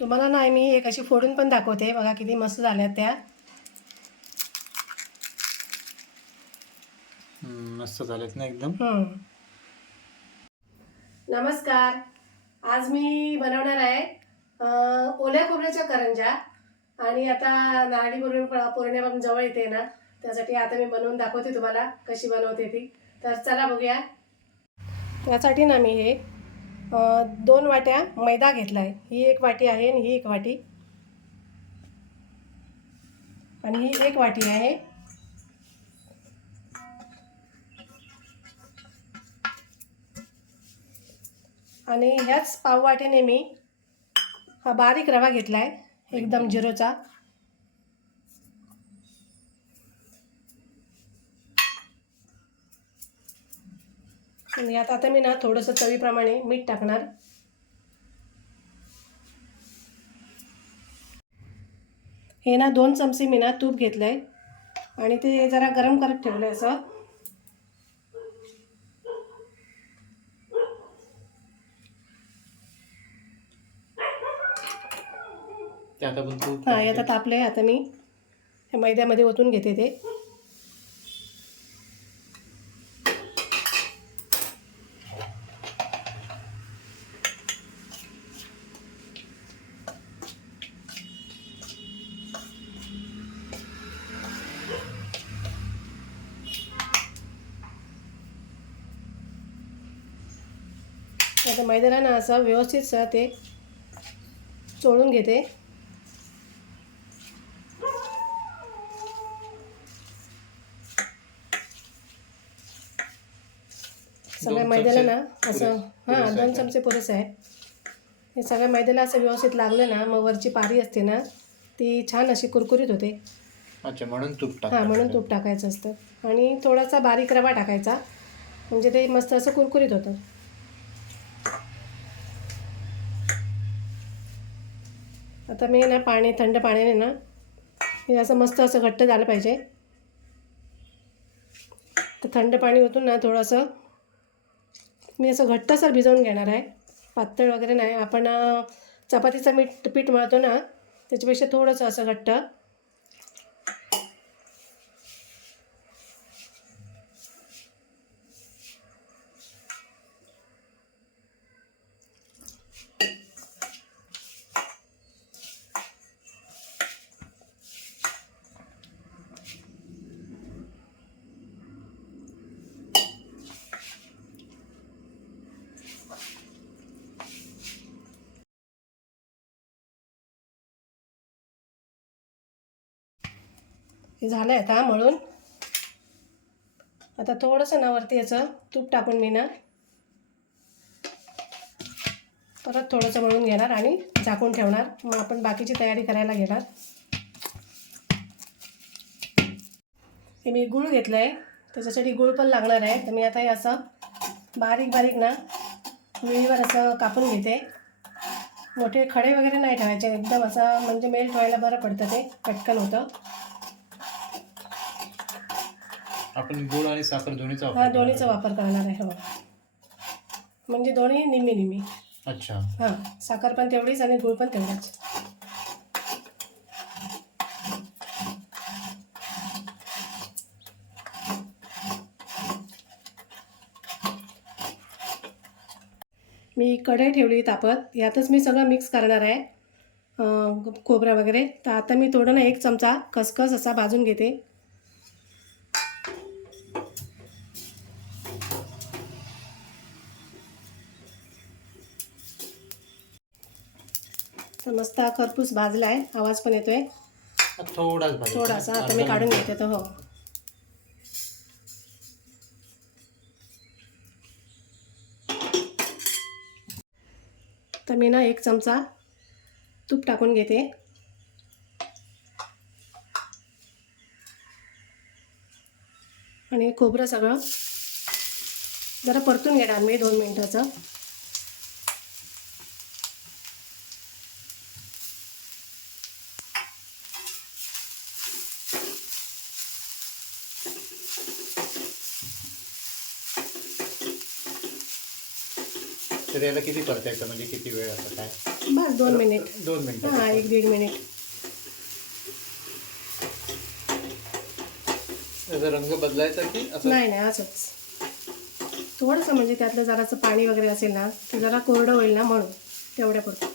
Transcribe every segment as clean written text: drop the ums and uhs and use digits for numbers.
तुम्हाला नाही मी एक अशी फोडून पण दाखवते, बघा किती मस्त झाल्या त्या. मस्त झालेत ना एकदम. नमस्कार. आज मी बनवणार आहे ओल्या खोबऱ्याच्या करंज्या. आणि आता नारळी पौर्णिमा पण जवळ येते ना, त्यासाठी आता मी बनवून दाखवते तुम्हाला कशी बनवते ती. तर चला बघूया. त्यासाठी ना मी हे 2 वाट्या मैदा घेतला आहे. ही एक वाटी आहे आणि ही एक वाटी, आणि ही एक वाटी आहे. आणि ह्याच पाव वाटीने मी हा बारीक रवा घेतला आहे, एकदम झिरोचा. आणि यात आता मी ना थोडंसं चवीप्रमाणे मीठ टाकणार. हे ना 2 चमचे मी ना तूप घेतलं आहे आणि ते जरा गरम करत ठेवलं आहे असं. आता तापले. आता मी हे मैद्यामध्ये ओतून घेते ते. आता मैद्याला ना असं व्यवस्थित ते चोळून घेते. सगळ्या मैद्याला ना असं 2 चमचे पुरेसे आहे. हे सगळ्या मैद्याला असं व्यवस्थित लागलं ना, मग वरची पारी असते ना ती छान अशी कुरकुरीत होते. अच्छा, म्हणून तूप म्हणून तूप टाकायचं असतं. आणि थोडासा बारीक रवा टाकायचा, म्हणजे ते मस्त असं कुरकुरीत होतं. आता मी ना थंड पाण्याने ना हे असं मस्त असं घट्ट झालं पाहिजे. तर थंड पाणी ओतून ना थोडंसं मी असं घट्टसर भिजवून घेणार आहे. पातळ वगैरे नाही. आपण चपातीचं पीठ मळतो ना, त्याच्यापेक्षा थोडंसं असं घट्ट. हे झालं आहे आता मळून. आता थोडंसं ना वरती याचं तूप टाकून मी ना परत थोडंसं मळून घेणार आणि झाकून ठेवणार. मग आपण बाकीची तयारी करायला घेणार. हे मी गूळ घेतलं आहे, त्याच्यासाठी गूळ पण लागणार आहे. तर मी आता हे असं बारीक बारीक ना विळीवर असं कापून घेते. मोठे खडे वगैरे नाही ठेवायचे, एकदम असं म्हणजे मेल्ट व्हायला बरं पडतं, ते पटकन होतं. आपण गूळ आणि साखर दोन्हीचा दोन्हीचा वापर करणार आहे. हो, म्हणजे दोन्ही निम्मी निम्मी. अच्छा. साखर पण तेवढीच आणि गूळ पण तेवढाच. मी कढई ठेवली तापत, यातच मी सगळं मिक्स करणार आहे, खोबरा वगैरे. तर आता मी थोडं ना 1 चमचा खसखस असा भाजून घेते. तर मस्त खरपूस भाजला आहे, आवाज पण येतोय थोडासा. आता मी काढून घेते. तर हो, तर मी ना 1 चमचा तूप टाकून घेते. आणि खोबरं सगळं जरा परतून घेणार मी 2 मिनिटाचं. तर याला किती परतायचं, म्हणजे किती वेळ, असं काय? बस 2 मिनिट. 2 मिनिटं. हां 1-1.5 मिनिट. त्याचा रंग बदलायचा की असं? नाही असंच थोडंसं, म्हणजे त्यातलं जरासं पाणी वगैरे असेल ना ते जरा कोरडं होईल ना, म्हणून तेवढ्या पुरतं.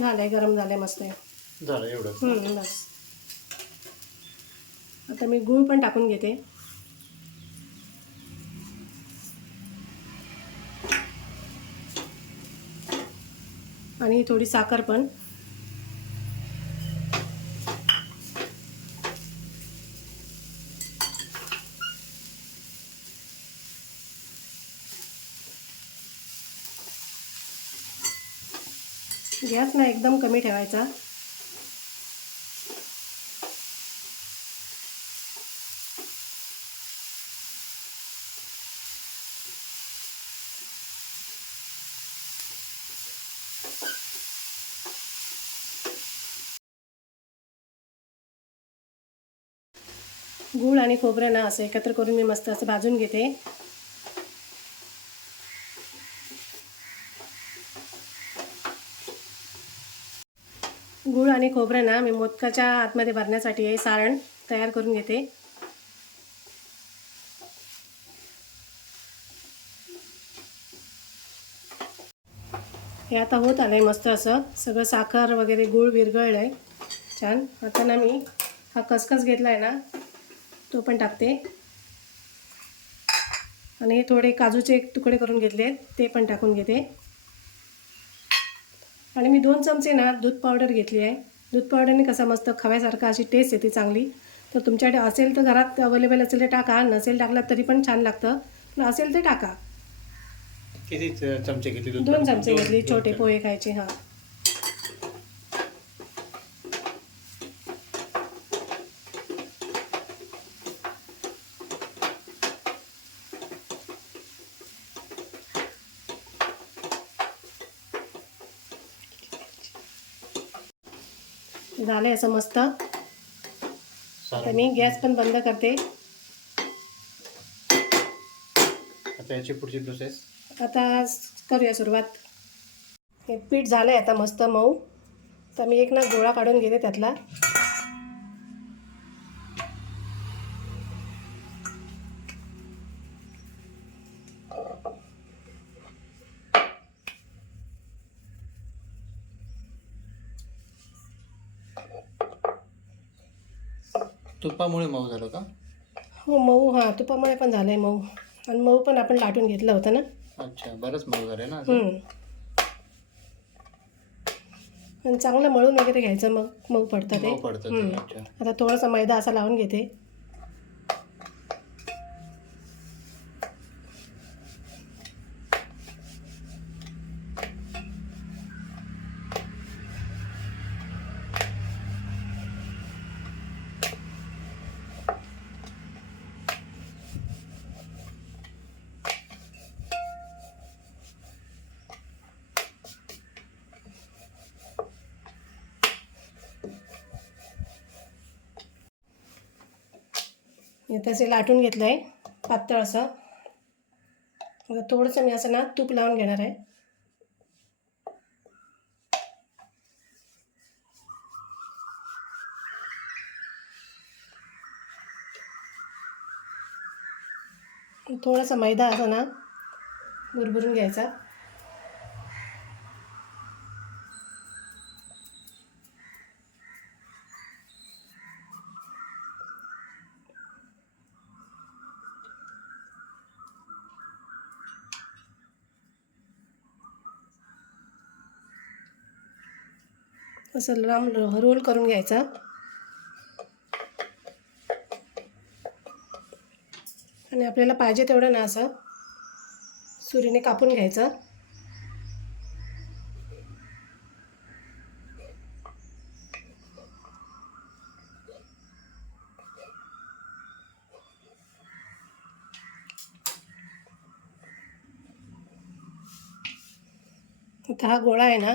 झालंय, गरम झालंय मस्त आहे. झालं एवढं. बस. आता मी गूळ पण टाकून घेते. आणि थोडी साखर पण. गॅस ना एकदम कमी ठेवायचा. गूळ आणि खोबरं ना असं एकत्र करून मी मस्त असं भाजून घेते. गूळ आणि खोबरं ना मी मोदकाच्या आतमध्ये भरण्यासाठी हे सारण तयार करून घेते. हे आता होत आलंय मस्त असं सगळं, साखर वगैरे गूळ विरघळलंय छान. आता ना मी हा खसखस घेतलाय ना तो पण टाकते. आणि हे थोडे काजूचे तुकडे करून घेतले ते पण टाकून घेते. आणि मी 2 चमचे ना दूध पावडर घेतली आहे. दूध पावडरने कसा मस्त खव्यासारखा अशी टेस्ट येते चांगली. तर तुमच्याकडे असेल तर घरात अवेलेबल असेल तर टाका, नसेल टाकला तरी पण छान लागतं, पण असेल तर टाका. किती चमचे घेतली? 2 चमचे घेतली, छोटे पोहे खायचे. हां झालंय असं मस्त. आता मी गॅस पण बंद करते. आता याची पुढची प्रोसेस आता करूया सुरुवात. हे पीठ झालंय आता मस्त मऊ. तर मी एक ना गोळा काढून घेते त्यातला. तुपामुळे मऊ झालं का? हो मऊ, हां तुपामुळे पण झालंय मऊ. आणि मऊ पण आपण लाटून घेतलं होतं ना. अच्छा, बरंच मऊ झालं ना. आणि चांगलं मळून वगैरे घ्यायचं, मग मऊ पडतं ते. मऊ पडतं ते. अच्छा. आता थोडासा मैदा असा लावून घेते. तसे लाटून घेतलं आहे पातळ असं. आता थोडंसं मी असं ना तूप लावून घेणार आहे. थोडासा मैदा असा ना भुरभुरून घ्यायचा. असं लांब रोल करून घ्यायचा. आणि आपल्याला पाहिजे तेवढं ना असं सुरीने कापून घ्यायचं. आता हा गोळा आहे ना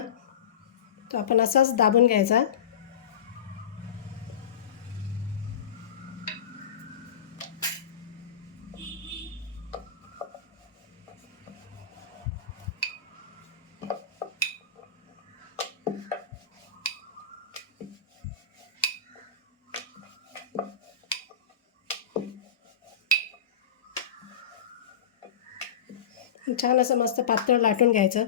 तो आपण असाच दाबून घ्यायचा. छान असं मस्त पातळ लाटून घ्यायचं.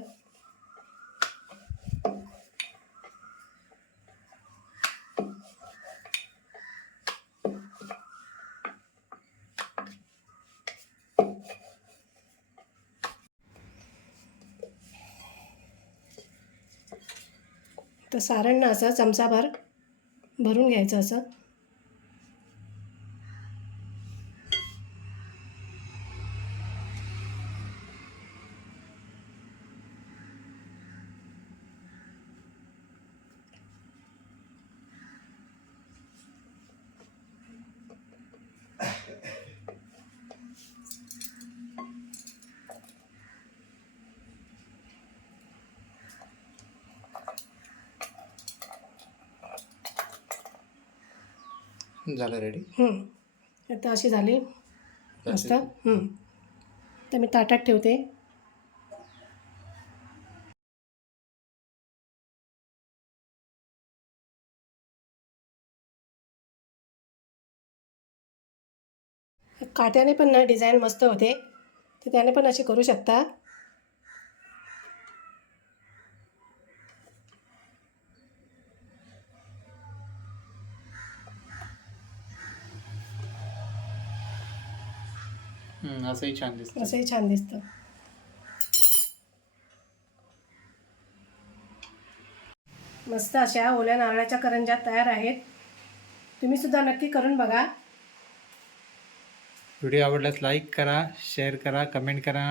तर सारण ना असं चमचाभर भरून घ्यायचं असं. झालं रेडी. आता अशी झाली मस्त. तर मी ताटात ठेवते. काट्याने पण ना डिझाईन मस्त होते, तर त्याने पण अशी करू शकता. असंही छान दिसतं. असंही छान दिसतं. मस्त अशा ओल्या नारळाच्या करंज्या तयार आहेत. तुम्ही सुद्धा नक्की करून बघा. व्हिडिओ आवडल्यास लाईक करा, शेअर करा, कमेंट करा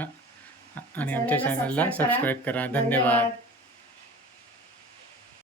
आणि आमच्या चॅनलला चॅनलला सबस्क्राईब करा. सबस्क्राईब करा. धन्यवाद.